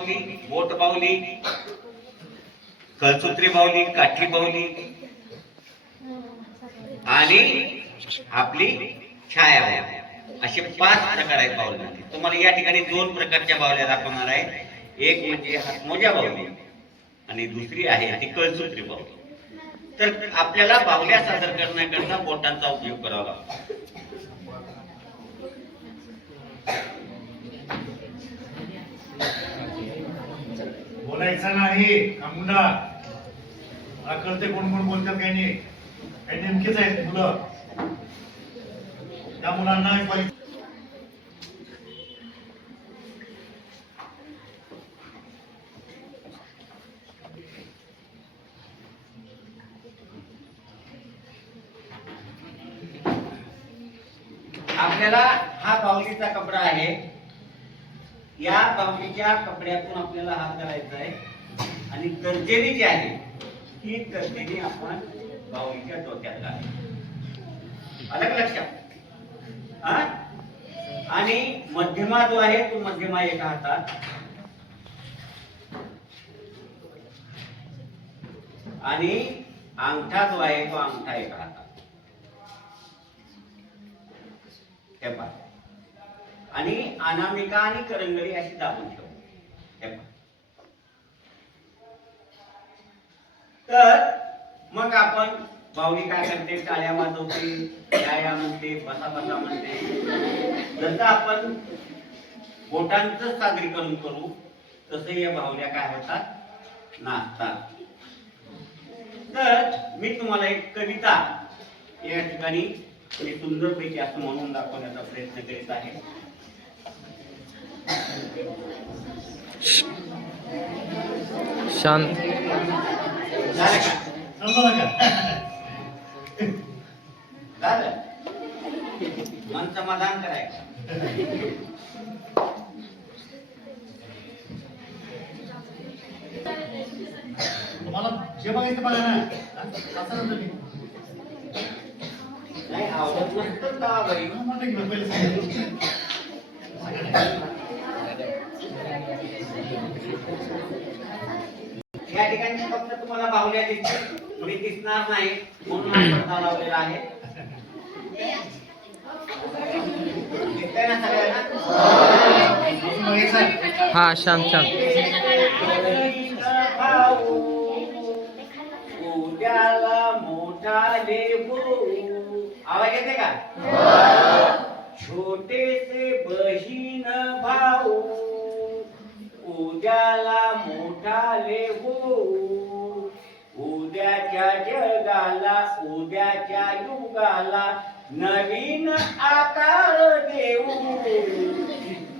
बावली बोट बावली कळसुत्री बावली काठी बावली आणि आपली छाया असे पाच प्रकार आहेत बावल्यांचे तुम्हाला या ठिकाणी दोन प्रकारच्या बावल्या दाखवणार आहे. एक म्हणजे हातमोजा बावली आणि दुसरी आहे ती कळसुत्री बावली तर आपल्याला बावल्या सादर करण्याकरता बोटांचा उपयोग करावा लागतो. बोलायचा नाही. कामुंडा मला कळते कोण कोण बोलतात काही नाही. काही नेमकेच आहेत मुलं. त्या मुलांना एक आपल्याला हा बावलीचा कपडा आहे. या बाहुलीच्या कपड्यातून आपल्याला हा करायचा आहे. आणि तर्जेनी जी आहे ही तर्जेनी आपण बाहुलीच्या डोक्यात घालायची अलग लक्षात. आणि मध्यमा जो आहे तो मध्यमा एका हातात. आणि अंगठा जो आहे तो अंगठा एका हातात. हे पहा. आणि अनामिका आणि करंगळी अशी दाबून ठेव. तर मग आपण बावली काय करते? टाळ्या वाजवते टाळ्या म्हणते बसा बसा म्हणते. जसं आपण बोटांचं सादरीकरण करू तसं या भावल्या काय होतात? नाचतात. तर मी तुम्हाला एक कविता या ठिकाणी सुंदरपैकी असं म्हणून दाखवण्याचा प्रयत्न करीत आहे. शांत का मन समाधान करायचं तुम्हाला जे बघायचं बघा ना असं नाही आवडत नसतं का बाई म्हणलं की पहिले सांगितलं. फक्त तुम्हाला बाहुल्या दिसतील. मी दिसणार नाही म्हणून हा पडदा लावलेला आहे. दिसतंय ना सगळ्यांना? हा शांत शांत. उद्याला मोठा लेबू. आवाज येते का? छोटेसे बहीण भाऊ. उद्याला मोठा लेबू. उद्याच्या जगाला उद्याच्या युगाला नवीन आकार देऊ.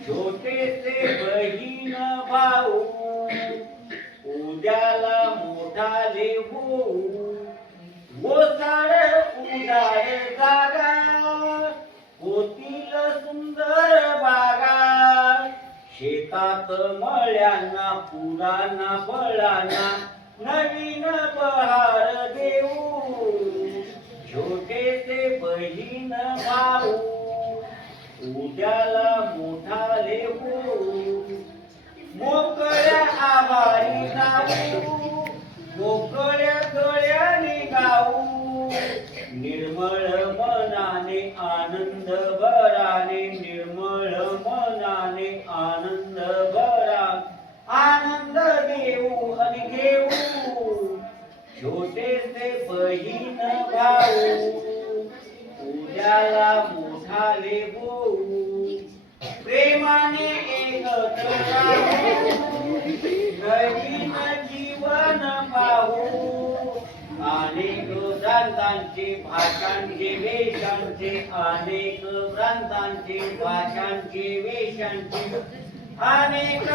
छोटेसे बहीण भाऊ उद्याला मोठा होऊ गोसाळ उदार जागा होतील सुंदर बागा. शेतात मळ्यांना पुराना फळांना नवीन बहा बहीण भाऊ उद्याला मोठा लेऊ मोकळ्या आभारी जाऊ मोकळ्या गळ्याने गाऊ. निर्मळ मनाने आनंद भराने निर्मळ मनाने आनंद भरा. आनंद देऊ आणि घेऊ. छोटेसे बहीण भाऊ उद्याला मोठा लेबू. प्रेमाने एकत्र नवीन जीवन पाहू. अनेक प्रांतांचे भाषांचे वेशांचे अनेक प्रांतांचे भाषांचे वेशांचे अनेक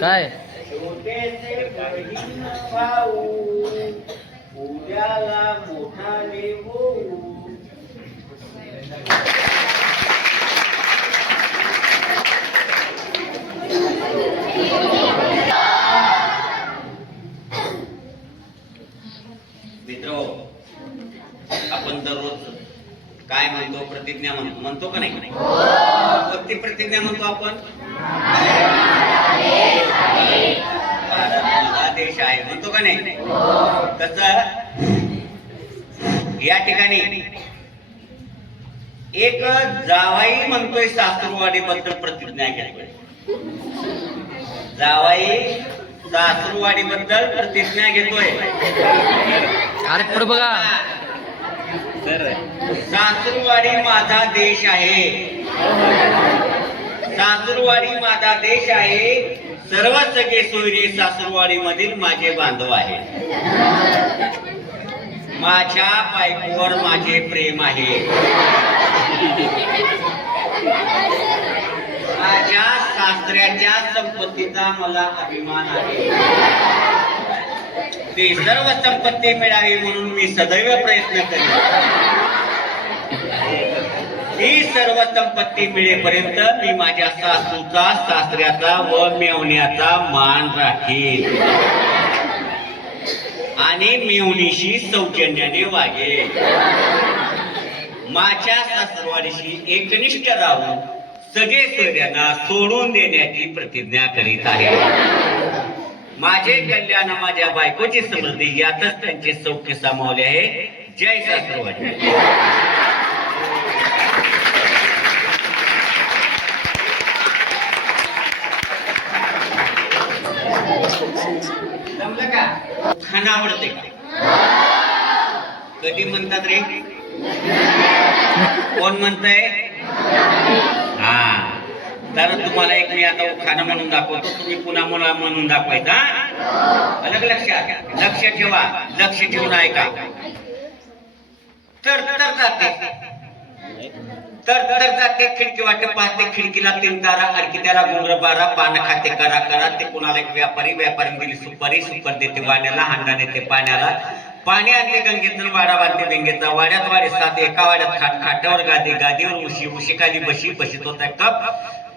काय? छोटेसे बहीण भाऊ उद्याला मोठा लेबू मित्र आपण दररोज काय म्हणतो प्रतिज्ञा म्हणतो म्हणतो का नाही कोणती प्रतिज्ञा म्हणतो आपण नाही तस या ठिकाणी एक जावाई म्हणतोय सासरवाडी बद्दल प्रतिज्ञा घेतोय. जावाई सासरवाडी बद्दल प्रतिज्ञा घेतोय. अरे पुढे बघा. सासरवाडी माझा देश आहे. सासरवाडी माझा देश आहे. सर्व सगळे सोयरे सासरवाडी मधील माझे बांधव आहेत. माझ्या बायकोवर माझे प्रेम आहे. माझ्या सासऱ्याच्या संपत्तीचा मला अभिमान आहे. ते सर्व संपत्ती मिळावी म्हणून मी सदैव प्रयत्न करेन. ही सर्व संपत्ती मिळेपर्यंत मी माझ्या सासूचा सासऱ्याचा व मेवण्याचा मान राखेन. आणि मेवणीशी सौजन्याने वागेन. माझ्या सासरवाडीशी एकनिष्ठ राहून सगळे सोयऱ्यांना सोडून देण्याची प्रतिज्ञा करीत आहे. माझे कल्याण माझ्या बायकोची समृद्धी यातच त्यांचे सौख्य सामावले आहे. जय सासरवाडी. जमलं का? खाणं आवडते का? कधी म्हणतात रे? कोण म्हणतंय? हा. तर तुम्हाला एक मी आता खाणं म्हणून दाखवतो. तुम्ही पुन्हा मुला म्हणून दाखवायचा. अलग लक्षात. लक्ष ठेवा. लक्ष ठेवून ऐका. तर तर जाते. तर तर जाते खिडकी वाटे पाहते खिडकीला तीन तारा आणखी त्याला गुंगर बारा पान खाते करा करा ते कुणाला एक व्यापारी व्यापारी दिली सुपारी सुपर देते वाड्याला हांडा देते पाण्याला. पाणी आणते गंगेतून वाडा बांधते गंगेचा वाड्यात वाडे सात एका वाड्यात खाट खाटावर गादी गादीवर उशी उशी खाली बशी बशीत होता कप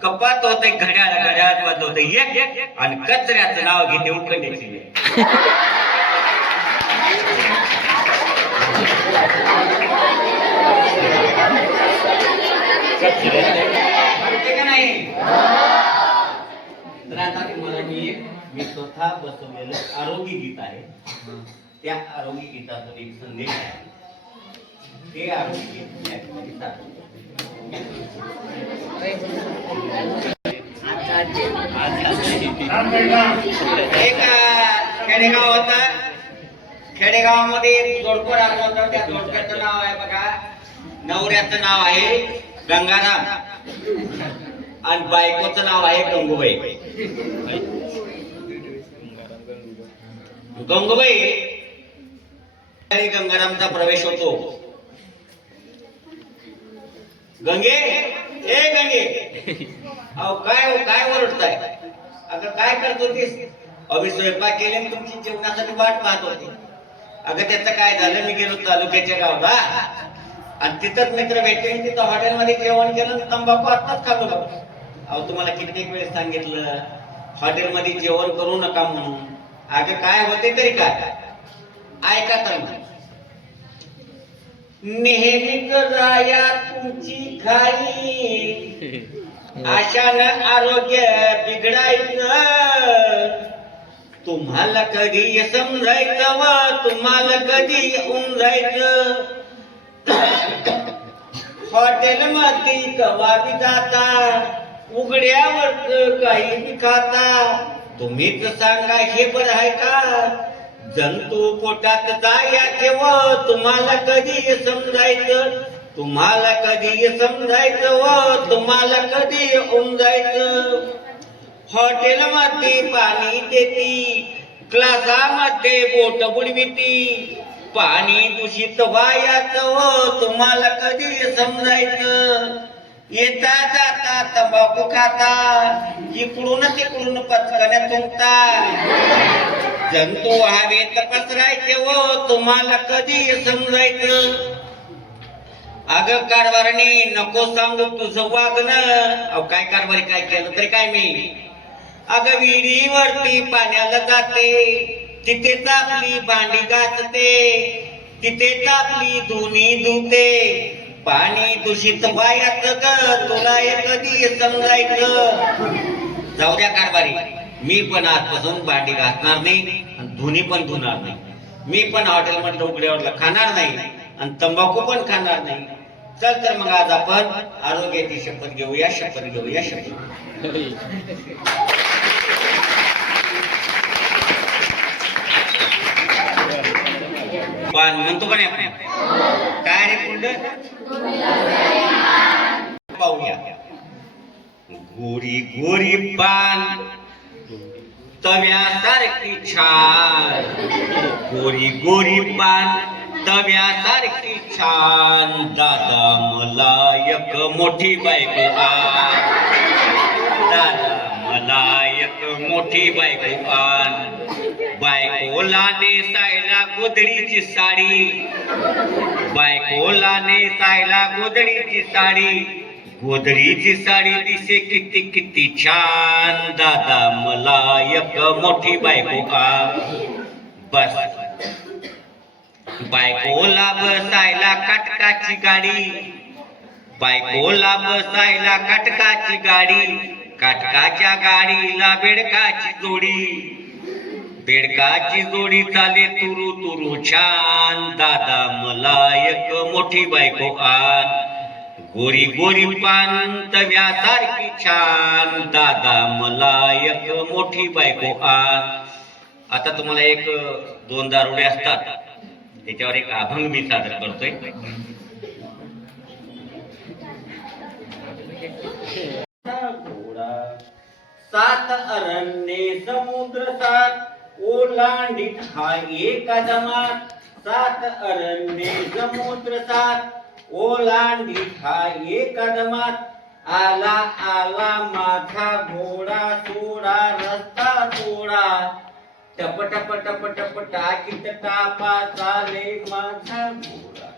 कपात होते घड्याळ घड्याळात बंद होत एक आणि कचऱ्याचं नाव घेते उकडण्याची का नाही तर आता तुम्हाला मी मी स्वतः बसवलेलं आरोग्य गीत आहे त्या आरोग्य गीतातून एक संदेश आहे ते आरोग्य गीत एक खेडेगाव होता खेडेगावामध्ये जोडकर जोडपर आलं होतं त्या जोडकरचं नाव आहे बघा. नवऱ्याचं नाव आहे गंगाराम. आणि बायकोचं नाव आहे गंगूबाई. गंगूबाई. गंगारामचा प्रवेश होतो. गंगे? ए गंगे. अहो काय काय ओरडताय? अगं काय करतो तीस अभि स्वयंपाक केले तुमची जेवणासाठी वाट पाहत होती. अगं त्याचं काय झालं? मी गेलो तालुक्याच्या गावाला आणि तिथंच मित्र भेटले तिथं हॉटेलमध्ये जेवण केलं आणि तंबाखू आत्ताच खातो बघ अहो तुम्हाला कित्येक वेळेस सांगितलं हॉटेलमध्ये जेवण करू नका म्हणून. अगं काय होते तरी काय? ऐका तर नेहमी राया तुमची घाई. अशानं आरोग्य बिघडायचं. तुम्हाला कधी समजायचं व तुम्हाला कधी उमजायचं? हॉटेल मध्ये कवा बी जाता उघड्यावर काही बी खाता. तुम्हीच सांगा हे बरं आहे का? जंतू पोटात जाया ठेव तुम्हाला कधी समजायचं? तुम्हाला कधी समजायचं व तुम्हाला कधी उमजायचं? हॉटेल मध्ये पाणी देती ग्लासामध्ये बोट बुडविती. पाणी दूषित व्हायचं हो तुम्हाला कधी समजायचं? येता जाता तंबाखू खाता इकडून तिकडून पचकण्या तुमता जंतू हवेत पसरायचे व तुम्हाला कधी समजायचं? अगं कारभारणी नको सांग तुझं वागणं. अहो काय कारभारी काय केलं तरी काय मी? अगं विहिरीवरती पाण्याला जाते. तिथेच आपली भांडी घासते तिथेच आपली धुनी धुते. पाणी दूषित व्हायच ग तुला हे कधी समजायचं. जाऊ द्या कारभारी मी पण आजपासून भांडी घासणार नाही आणि धुनी पण धुणार नाही. मी पण हॉटेलमधलं उघड्यावरला खाणार नाही आणि तंबाखू पण खाणार नाही. चल तर मग आज आपण आरोग्याची शपथ घेऊया शपथ घेऊया शपथ. पान म्हणतो का नाही आपण? काय रे कुंड पाहूया. गोरी गोरी पान तव्यासारखी छान. गोरी गोरी पान तव्यासारखी छान. दादा मला एक मोठी बायको आण दादा मला एक मोठी बायको आण. बायकोला नेसायला गोधडीची साडी. बायकोला नेसायला गोधडीची साडी. गोधडीची साडी दिसे किती किती छान. दादा मला एक मोठी बायको का? बस. बायकोला बसायला काटकाची गाडी. बायकोला बसायला काटकाची गाडी. काटकाच्या गाडीला बेडकाची जोडी. बेडकाची जोडी चाले तुरु तुरु छान. दादा मला एक मोठी बायको आण. गोरी गोरी पान तव्यासारखी छान. दादा मला एक मोठी बायको आण. आता तुम्हाला एक दोन दारुडे असतात. त्याच्यावर एक अभंग मी सादर करतोय. सात अरण्ये समुद्र सात. ओलांडीत हा एका जमात सात अरण्ये समुद्र सात. ओलांडीत हा एका जमात आला आला माझा घोडा सोडा रस्ता सोडा. टप टप टप टप टाकी टापा चाले माझा घोडा.